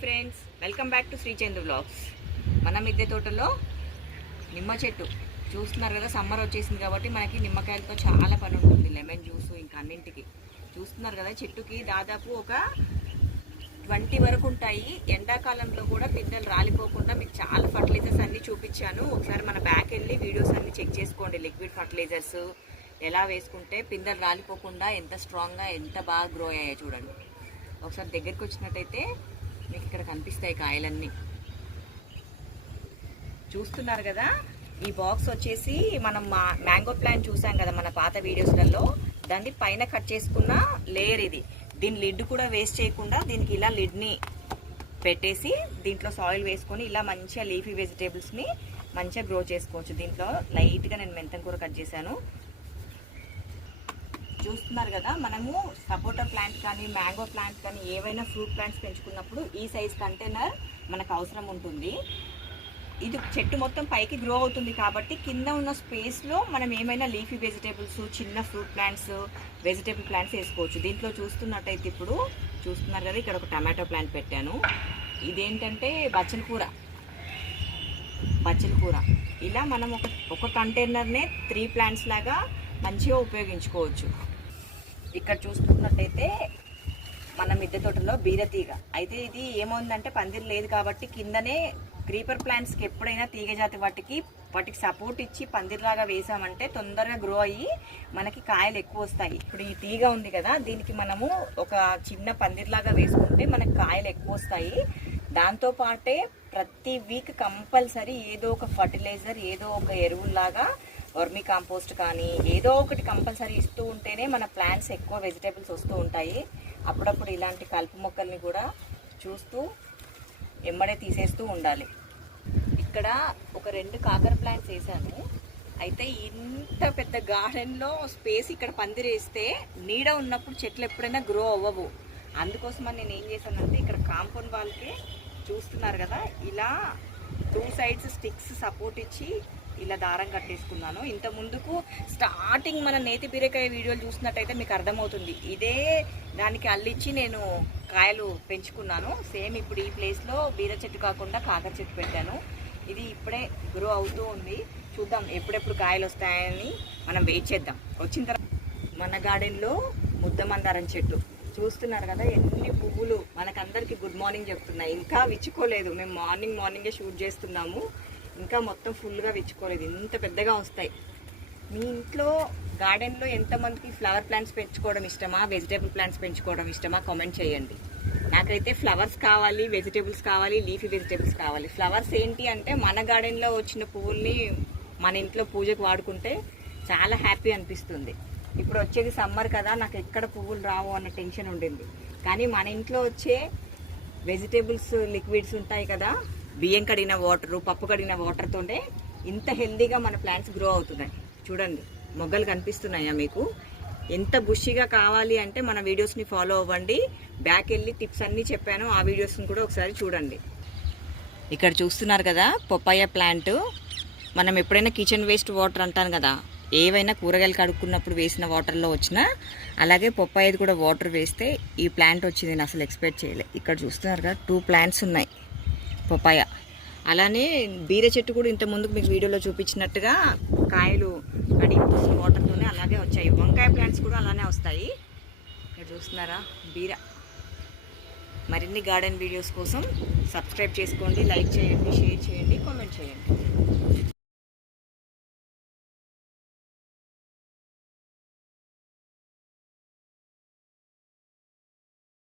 Friends, welcome back to Shri Chandu vlogs. మన మిద్దె తోటలో నిమ్మ చెట్టు చూస్తున్నారు కదా. సమ్మర్ వచ్చేసింది కాబట్టి మనకి నిమ్మకాయలతో చాలా పని ఉంటుంది. లెమన్ జ్యూస్ ఇంకా అన్నింటికి చూస్తున్నారు కదా. చెట్టుకి దాదాపు ఒక 20 వరకు ఉంటాయి. ఎండాకాలంలో కూడా పిందెలు రాలిపోకుండా మీకు చాలా ఫర్టిలైజర్స్ అన్నీ చూపించాను. ఒకసారి మన బ్యాక్ వెళ్ళి వీడియోస్ అన్నీ చెక్ చేసుకోండి. లిక్విడ్ ఫర్టిలైజర్స్ ఎలా వేసుకుంటే పిందెలు రాలిపోకుండా ఎంత స్ట్రాంగ్గా ఎంత బాగా గ్రో అయ్యాయో చూడండి. ఒకసారి దగ్గరికి వచ్చినట్టయితే మీకు ఇక్కడ కనిపిస్తాయి కాయలన్నీ. చూస్తున్నారు కదా. ఈ బాక్స్ వచ్చేసి మనం మ్యాంగో ప్లాంట్ చూసాం కదా మన పాత వీడియోస్లలో. దాన్ని పైన కట్ చేసుకున్న లేయర్ ఇది. దీని లిడ్ కూడా వేస్ట్ చేయకుండా దీనికి ఇలా లిడ్ని పెట్టేసి దీంట్లో సాయిల్ వేసుకొని ఇలా మంచిగా లీఫీ వెజిటేబుల్స్ని మంచిగా గ్రో చేసుకోవచ్చు. దీంట్లో లైట్గా నేను మెంతం కూర కట్ చేశాను. చూస్తున్నారు కదా. మనము సపోటా ప్లాంట్ కానీ మ్యాంగో ప్లాంట్ కానీ ఏవైనా ఫ్రూట్ ప్లాంట్స్ పెంచుకున్నప్పుడు ఈ సైజ్ కంటైనర్ మనకు అవసరం ఉంటుంది. ఇది చెట్టు మొత్తం పైకి గ్రో అవుతుంది కాబట్టి కింద ఉన్న స్పేస్లో మనం ఏమైనా లీఫీ వెజిటేబుల్స్, చిన్న ఫ్రూట్ ప్లాంట్స్, వెజిటేబుల్ ప్లాంట్స్ వేసుకోవచ్చు. దీంట్లో చూస్తున్నట్టయితే ఇప్పుడు చూస్తున్నారు కదా, ఇక్కడ ఒక టమాటో ప్లాంట్ పెట్టాను. ఇదేంటంటే బచ్చల కూర. ఇలా మనం ఒక కంటైనర్నే 3 ప్లాంట్స్ లాగా మంచిగా ఉపయోగించుకోవచ్చు. ఇక్కడ చూస్తున్నట్టయితే మన మిద్దె తోటలో బీరతీగ అయితే ఇది ఏమవుందంటే పందిరి లేదు కాబట్టి కిందనే క్రీపర్ ప్లాంట్స్కి ఎప్పుడైనా తీగ జాతి వాటికి సపోర్ట్ ఇచ్చి పందిరిలాగా వేసామంటే తొందరగా గ్రో అయ్యి మనకి కాయలు ఎక్కువ వస్తాయి. ఇప్పుడు ఈ తీగ ఉంది కదా, దీనికి మనము ఒక చిన్న పందిరిలాగా వేసుకుంటే మనకి కాయలు ఎక్కువ వస్తాయి. దాంతోపాటే ప్రతి వీక్ కంపల్సరీ ఏదో ఒక ఫర్టిలైజర్, ఏదో ఒక ఎరువులాగా వర్మీ కాంపోస్ట్ కానీ ఏదో ఒకటి కంపల్సరీ ఇస్తూ ఉంటేనే మన ప్లాంట్స్ ఎక్కువ వెజిటేబుల్స్ వస్తూ ఉంటాయి. అప్పుడప్పుడు ఇలాంటి కలుపు మొక్కల్ని కూడా చూస్తూ ఎమ్మడే తీసేస్తూ ఉండాలి. ఇక్కడ ఒక 2 కాకర ప్లాంట్స్ వేసాను. అయితే ఇంత పెద్ద గార్డెన్లో స్పేస్ ఇక్కడ పందిరేస్తే నీడ ఉన్నప్పుడు చెట్లు ఎప్పుడైనా గ్రో అవ్వవు. అందుకోసమని నేను ఏం చేశానంటే ఇక్కడ కాంపౌండ్ వాళ్ళకి చూస్తున్నారు కదా, ఇలా 2 సైడ్స్ స్టిక్స్ సపోర్ట్ ఇచ్చి ఇలా దారం కట్టేసుకున్నాను. ఇంత ముందుకు స్టార్టింగ్ మన నేతి బీరకాయ వీడియోలు చూసినట్టయితే మీకు అర్థమవుతుంది. ఇదే దానికి అల్లిచ్చి నేను కాయలు పెంచుకున్నాను. సేమ్ ఇప్పుడు ఈ ప్లేస్లో బీర చెట్టు కాకుండా కాకర చెట్టు పెట్టాను. ఇది ఇప్పుడే గ్రో అవుతూ ఉంది. చూద్దాం ఎప్పుడెప్పుడు కాయలు వస్తాయని మనం వెయిట్ చేద్దాం. వచ్చిన తర్వాత మన గార్డెన్లో ముద్ద మందారం చెట్టు చూస్తున్నారు కదా, ఎన్ని పువ్వులు. మనకందరికి గుడ్ మార్నింగ్ చెప్తున్నాయి. ఇంకా విచ్చుకోలేదు. మేము మార్నింగే షూట్ చేస్తున్నాము. ఇంకా మొత్తం ఫుల్గా విచ్చుకోలేదు. ఇంత పెద్దగా వస్తాయి. మీ ఇంట్లో గార్డెన్లో ఎంతమందికి ఫ్లవర్ ప్లాంట్స్ పెంచుకోవడం ఇష్టమా, వెజిటేబుల్ ప్లాంట్స్ పెంచుకోవడం ఇష్టమా కామెంట్ చేయండి. నాకైతే ఫ్లవర్స్ కావాలి, వెజిటేబుల్స్ కావాలి, లీఫీ వెజిటేబుల్స్ కావాలి. ఫ్లవర్స్ ఏంటి అంటే మన గార్డెన్లో వచ్చిన పువ్వుల్ని మన ఇంట్లో పూజకు వాడుకుంటే చాలా హ్యాపీ అనిపిస్తుంది. ఇప్పుడు వచ్చేది సమ్మర్ కదా, నాకు ఎక్కడ పువ్వులు రావు అన్న టెన్షన్ ఉండింది. కానీ మన ఇంట్లో వచ్చే వెజిటేబుల్స్ లిక్విడ్స్ ఉంటాయి కదా, బియ్యం కడిగిన వాటరు, పప్పు కడిగిన వాటర్తోనే ఇంత హెల్దీగా మన ప్లాంట్స్ గ్రో అవుతున్నాయి. చూడండి మొగ్గలు కనిపిస్తున్నాయా మీకు. ఎంత బుషిగా కావాలి అంటే మన వీడియోస్ని ఫాలో అవ్వండి. బ్యాక్ వెళ్ళి టిప్స్ అన్నీ చెప్పాను, ఆ వీడియోస్ని కూడా ఒకసారి చూడండి. ఇక్కడ చూస్తున్నారు కదా పపాయ ప్లాంట్. మనం ఎప్పుడైనా కిచెన్ వేస్ట్ వాటర్ అంటాను కదా, ఏవైనా కూరగాయలు కడుక్కున్నప్పుడు వేసిన వాటర్లో వచ్చినా అలాగే పపాయది కూడా వాటర్ వేస్తే ఈ ప్లాంట్ వచ్చింది. నేను అసలు ఎక్స్పెక్ట్ చేయలే. ఇక్కడ చూస్తున్నారు కదా 2 ప్లాంట్స్ ఉన్నాయి పపాయ. అలానే బీర చెట్టు కూడా ఇంత ముందుకు మీకు వీడియోలో చూపించినట్టుగా కాయలు కడిగి పోసిన వాటర్తోనే అలాగే వచ్చాయి. వంకాయ ప్లాంట్స్ కూడా అలానే వస్తాయి. ఇక్కడ చూస్తున్నారా బీర. మరిన్ని గార్డెన్ వీడియోస్ కోసం సబ్స్క్రైబ్ చేసుకోండి, లైక్ చేయండి, షేర్ చేయండి, కామెంట్ చేయండి.